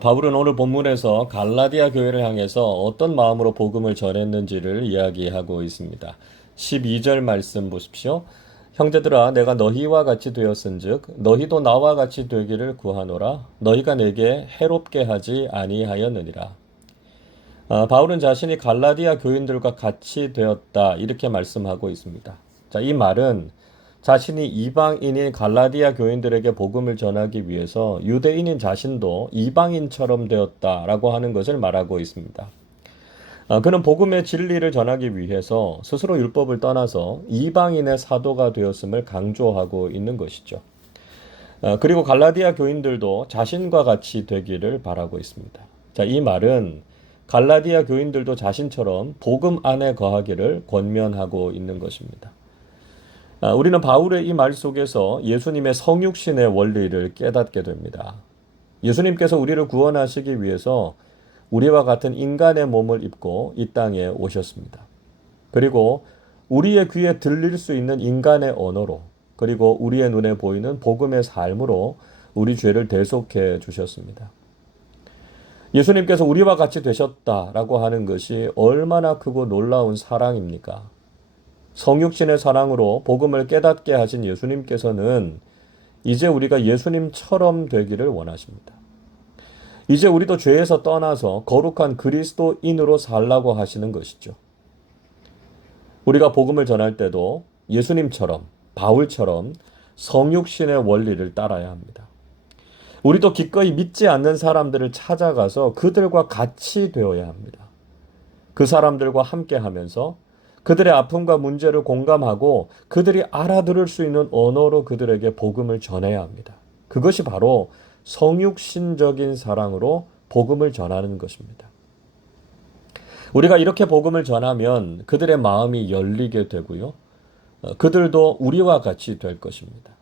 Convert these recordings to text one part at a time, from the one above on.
바울은 오늘 본문에서 갈라디아 교회를 향해서 어떤 마음으로 복음을 전했는지를 이야기하고 있습니다. 12절 말씀 보십시오. 형제들아 내가 너희와 같이 되었은즉 너희도 나와 같이 되기를 구하노라 너희가 내게 해롭게 하지 아니하였느니라. 아, 바울은 자신이 갈라디아 교인들과 같이 되었다 이렇게 말씀하고 있습니다. 자, 이 말은 자신이 이방인인 갈라디아 교인들에게 복음을 전하기 위해서 유대인인 자신도 이방인처럼 되었다라고 하는 것을 말하고 있습니다. 아, 그는 복음의 진리를 전하기 위해서 스스로 율법을 떠나서 이방인의 사도가 되었음을 강조하고 있는 것이죠. 아, 그리고 갈라디아 교인들도 자신과 같이 되기를 바라고 있습니다. 자, 이 말은 갈라디아 교인들도 자신처럼 복음 안에 거하기를 권면하고 있는 것입니다. 아, 우리는 바울의 이 말 속에서 예수님의 성육신의 원리를 깨닫게 됩니다. 예수님께서 우리를 구원하시기 위해서 우리와 같은 인간의 몸을 입고 이 땅에 오셨습니다. 그리고 우리의 귀에 들릴 수 있는 인간의 언어로 그리고 우리의 눈에 보이는 복음의 삶으로 우리 죄를 대속해 주셨습니다. 예수님께서 우리와 같이 되셨다라고 하는 것이 얼마나 크고 놀라운 사랑입니까? 성육신의 사랑으로 복음을 깨닫게 하신 예수님께서는 이제 우리가 예수님처럼 되기를 원하십니다. 이제 우리도 죄에서 떠나서 거룩한 그리스도인으로 살라고 하시는 것이죠. 우리가 복음을 전할 때도 예수님처럼, 바울처럼 성육신의 원리를 따라야 합니다. 우리도 기꺼이 믿지 않는 사람들을 찾아가서 그들과 같이 되어야 합니다. 그 사람들과 함께 하면서 그들의 아픔과 문제를 공감하고 그들이 알아들을 수 있는 언어로 그들에게 복음을 전해야 합니다. 그것이 바로 성육신적인 사랑으로 복음을 전하는 것입니다. 우리가 이렇게 복음을 전하면 그들의 마음이 열리게 되고요. 어, 그들도 우리와 같이 될 것입니다.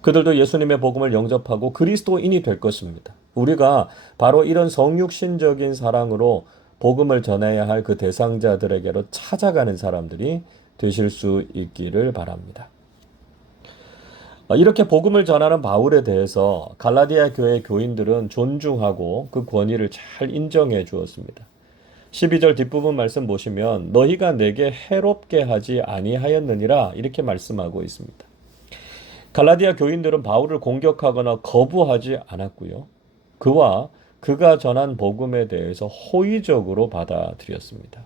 그들도 예수님의 복음을 영접하고 그리스도인이 될 것입니다. 우리가 바로 이런 성육신적인 사랑으로 복음을 전해야 할 그 대상자들에게로 찾아가는 사람들이 되실 수 있기를 바랍니다. 어, 이렇게 복음을 전하는 바울에 대해서 갈라디아 교회 교인들은 존중하고 그 권위를 잘 인정해 주었습니다. 12절 뒷부분 말씀 보시면 너희가 내게 해롭게 하지 아니하였느니라 이렇게 말씀하고 있습니다. 갈라디아 교인들은 바울을 공격하거나 거부하지 않았고요. 그와 그가 전한 복음에 대해서 호의적으로 받아들였습니다.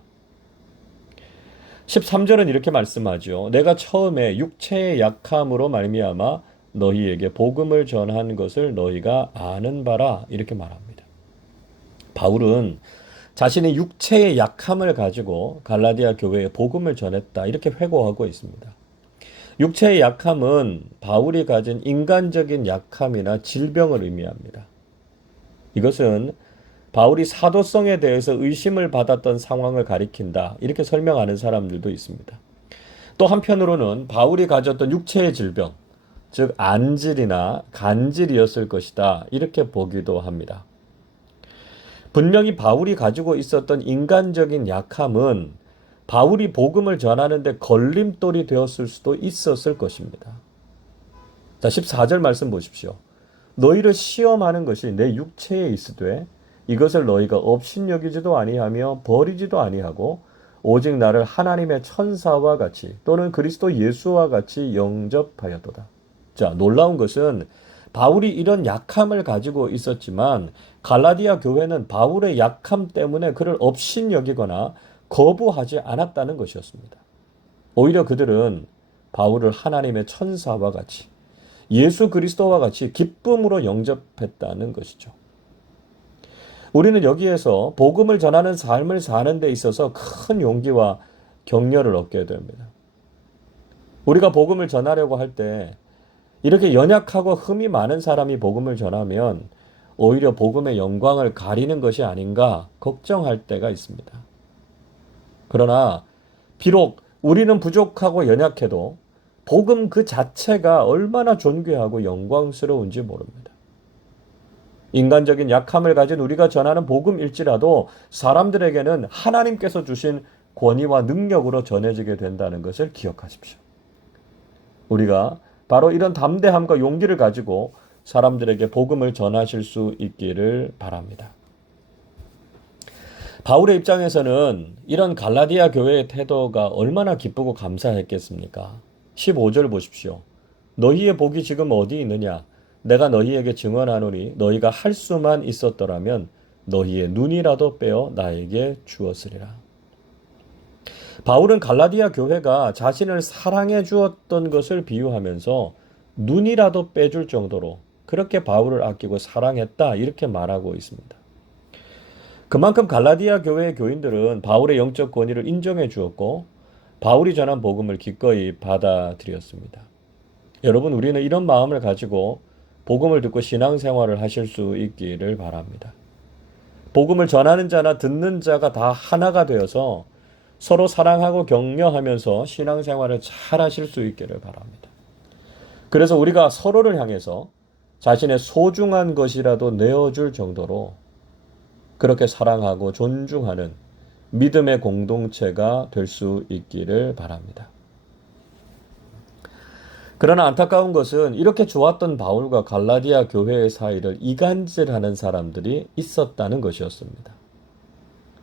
13절은 이렇게 말씀하죠. 내가 처음에 육체의 약함으로 말미암아 너희에게 복음을 전한 것을 너희가 아는 바라 이렇게 말합니다. 바울은 자신의 육체의 약함을 가지고 갈라디아 교회에 복음을 전했다 이렇게 회고하고 있습니다. 육체의 약함은 바울이 가진 인간적인 약함이나 질병을 의미합니다. 이것은 바울이 사도성에 대해서 의심을 받았던 상황을 가리킨다. 이렇게 설명하는 사람들도 있습니다. 또 한편으로는 바울이 가졌던 육체의 질병, 즉 안질이나 간질이었을 것이다. 이렇게 보기도 합니다. 분명히 바울이 가지고 있었던 인간적인 약함은 바울이 복음을 전하는데 걸림돌이 되었을 수도 있었을 것입니다. 자, 14절 말씀 보십시오. 너희를 시험하는 것이 내 육체에 있으되 이것을 너희가 업신여기지도 아니하며 버리지도 아니하고 오직 나를 하나님의 천사와 같이 또는 그리스도 예수와 같이 영접하였도다. 자, 놀라운 것은 바울이 이런 약함을 가지고 있었지만 갈라디아 교회는 바울의 약함 때문에 그를 업신여기거나 거부하지 않았다는 것이었습니다. 오히려 그들은 바울을 하나님의 천사와 같이 예수 그리스도와 같이 기쁨으로 영접했다는 것이죠. 우리는 여기에서 복음을 전하는 삶을 사는 데 있어서 큰 용기와 격려를 얻게 됩니다. 우리가 복음을 전하려고 할 때 이렇게 연약하고 흠이 많은 사람이 복음을 전하면 오히려 복음의 영광을 가리는 것이 아닌가 걱정할 때가 있습니다. 그러나 비록 우리는 부족하고 연약해도 복음 그 자체가 얼마나 존귀하고 영광스러운지 모릅니다. 인간적인 약함을 가진 우리가 전하는 복음일지라도 사람들에게는 하나님께서 주신 권위와 능력으로 전해지게 된다는 것을 기억하십시오. 우리가 바로 이런 담대함과 용기를 가지고 사람들에게 복음을 전하실 수 있기를 바랍니다. 바울의 입장에서는 이런 갈라디아 교회의 태도가 얼마나 기쁘고 감사했겠습니까? 15절 보십시오. 너희의 복이 지금 어디 있느냐? 내가 너희에게 증언하노니 너희가 할 수만 있었더라면 너희의 눈이라도 빼어 나에게 주었으리라. 바울은 갈라디아 교회가 자신을 사랑해 주었던 것을 비유하면서 눈이라도 빼줄 정도로 그렇게 바울을 아끼고 사랑했다 이렇게 말하고 있습니다. 그만큼 갈라디아 교회의 교인들은 바울의 영적 권위를 인정해 주었고 바울이 전한 복음을 기꺼이 받아들였습니다. 여러분 우리는 이런 마음을 가지고 복음을 듣고 신앙생활을 하실 수 있기를 바랍니다. 복음을 전하는 자나 듣는 자가 다 하나가 되어서 서로 사랑하고 격려하면서 신앙생활을 잘 하실 수 있기를 바랍니다. 그래서 우리가 서로를 향해서 자신의 소중한 것이라도 내어줄 정도로 그렇게 사랑하고 존중하는 믿음의 공동체가 될 수 있기를 바랍니다. 그러나 안타까운 것은 이렇게 좋았던 바울과 갈라디아 교회의 사이를 이간질하는 사람들이 있었다는 것이었습니다.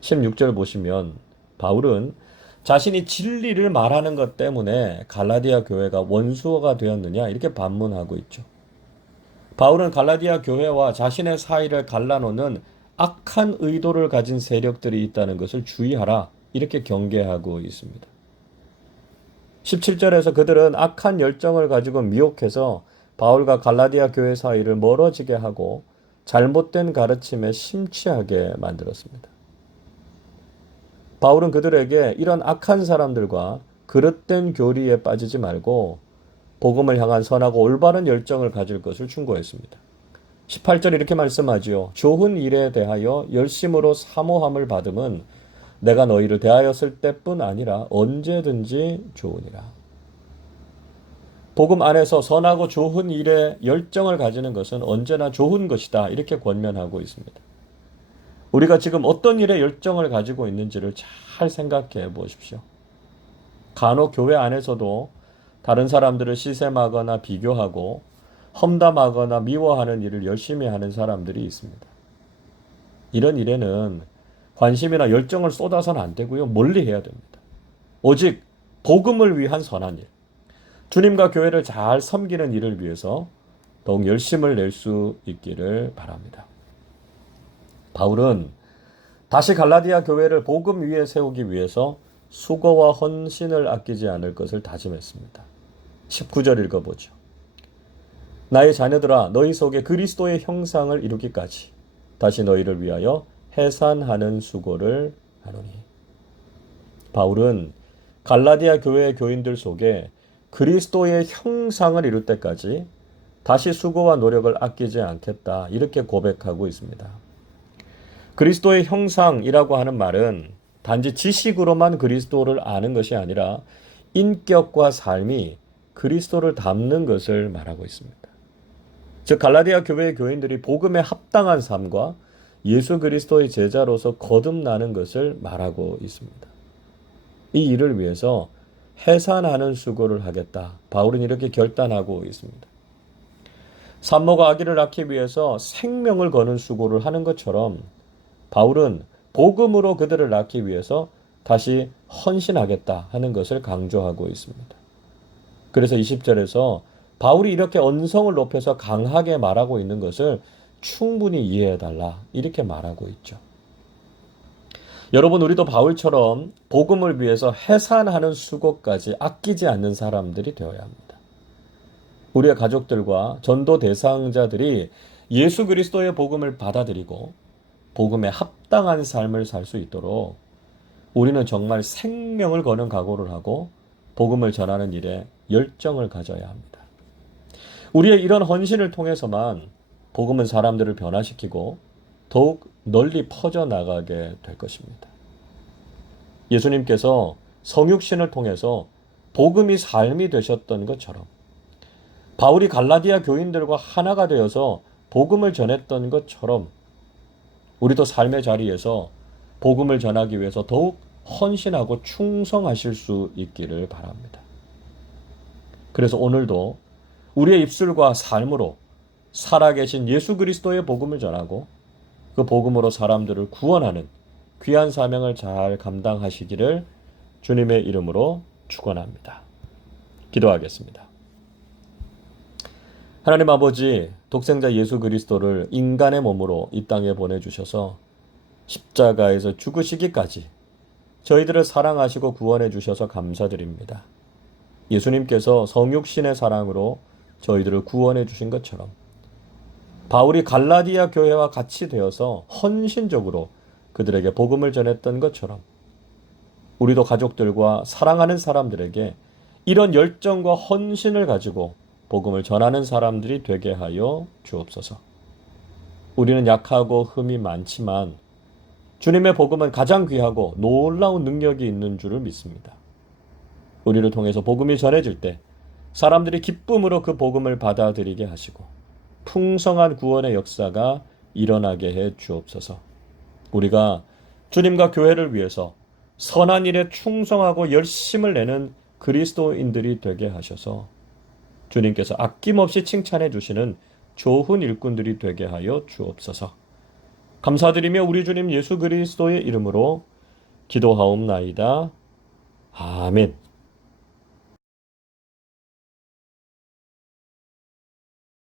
16절 보시면 바울은 자신이 진리를 말하는 것 때문에 갈라디아 교회가 원수가 되었느냐 이렇게 반문하고 있죠. 바울은 갈라디아 교회와 자신의 사이를 갈라놓는 악한 의도를 가진 세력들이 있다는 것을 주의하라 이렇게 경계하고 있습니다. 17절에서 그들은 악한 열정을 가지고 미혹해서 바울과 갈라디아 교회 사이를 멀어지게 하고 잘못된 가르침에 심취하게 만들었습니다. 바울은 그들에게 이런 악한 사람들과 그릇된 교리에 빠지지 말고 복음을 향한 선하고 올바른 열정을 가질 것을 충고했습니다. 18절 이렇게 말씀하지요. 좋은 일에 대하여 열심으로 사모함을 받음은 내가 너희를 대하였을 때뿐 아니라 언제든지 좋으니라. 복음 안에서 선하고 좋은 일에 열정을 가지는 것은 언제나 좋은 것이다. 이렇게 권면하고 있습니다. 우리가 지금 어떤 일에 열정을 가지고 있는지를 잘 생각해 보십시오. 간혹 교회 안에서도 다른 사람들을 시샘하거나 비교하고 험담하거나 미워하는 일을 열심히 하는 사람들이 있습니다. 이런 일에는 관심이나 열정을 쏟아서는 안 되고요. 멀리 해야 됩니다. 오직 복음을 위한 선한 일, 주님과 교회를 잘 섬기는 일을 위해서 더욱 열심을 낼 수 있기를 바랍니다. 바울은 다시 갈라디아 교회를 복음 위에 세우기 위해서 수고와 헌신을 아끼지 않을 것을 다짐했습니다. 19절 읽어보죠. 나의 자녀들아 너희 속에 그리스도의 형상을 이루기까지 다시 너희를 위하여 해산하는 수고를 하노니. 바울은 갈라디아 교회의 교인들 속에 그리스도의 형상을 이룰 때까지 다시 수고와 노력을 아끼지 않겠다. 이렇게 고백하고 있습니다. 그리스도의 형상이라고 하는 말은 단지 지식으로만 그리스도를 아는 것이 아니라 인격과 삶이 그리스도를 담는 것을 말하고 있습니다. 즉 갈라디아 교회의 교인들이 복음에 합당한 삶과 예수 그리스도의 제자로서 거듭나는 것을 말하고 있습니다. 이 일을 위해서 해산하는 수고를 하겠다. 바울은 이렇게 결단하고 있습니다. 산모가 아기를 낳기 위해서 생명을 거는 수고를 하는 것처럼 바울은 복음으로 그들을 낳기 위해서 다시 헌신하겠다 하는 것을 강조하고 있습니다. 그래서 20절에서 바울이 이렇게 언성을 높여서 강하게 말하고 있는 것을 충분히 이해해달라. 이렇게 말하고 있죠. 여러분, 우리도 바울처럼 복음을 위해서 해산하는 수고까지 아끼지 않는 사람들이 되어야 합니다. 우리의 가족들과 전도 대상자들이 예수 그리스도의 복음을 받아들이고 복음에 합당한 삶을 살 수 있도록 우리는 정말 생명을 거는 각오를 하고 복음을 전하는 일에 열정을 가져야 합니다. 우리의 이런 헌신을 통해서만 복음은 사람들을 변화시키고 더욱 널리 퍼져나가게 될 것입니다. 예수님께서 성육신을 통해서 복음이 삶이 되셨던 것처럼 바울이 갈라디아 교인들과 하나가 되어서 복음을 전했던 것처럼 우리도 삶의 자리에서 복음을 전하기 위해서 더욱 헌신하고 충성하실 수 있기를 바랍니다. 그래서 오늘도 우리의 입술과 삶으로 살아계신 예수 그리스도의 복음을 전하고 그 복음으로 사람들을 구원하는 귀한 사명을 잘 감당하시기를 주님의 이름으로 축원합니다. 기도하겠습니다. 하나님 아버지 독생자 예수 그리스도를 인간의 몸으로 이 땅에 보내 주셔서 십자가에서 죽으시기까지 저희들을 사랑하시고 구원해 주셔서 감사드립니다. 예수님께서 성육신의 사랑으로 저희들을 구원해 주신 것처럼 바울이 갈라디아 교회와 같이 되어서 헌신적으로 그들에게 복음을 전했던 것처럼 우리도 가족들과 사랑하는 사람들에게 이런 열정과 헌신을 가지고 복음을 전하는 사람들이 되게 하여 주옵소서. 우리는 약하고 흠이 많지만 주님의 복음은 가장 귀하고 놀라운 능력이 있는 줄을 믿습니다. 우리를 통해서 복음이 전해질 때 사람들이 기쁨으로 그 복음을 받아들이게 하시고 풍성한 구원의 역사가 일어나게 해 주옵소서. 우리가 주님과 교회를 위해서 선한 일에 충성하고 열심을 내는 그리스도인들이 되게 하셔서 주님께서 아낌없이 칭찬해 주시는 좋은 일꾼들이 되게 하여 주옵소서. 감사드리며 우리 주님 예수 그리스도의 이름으로 기도하옵나이다. 아멘.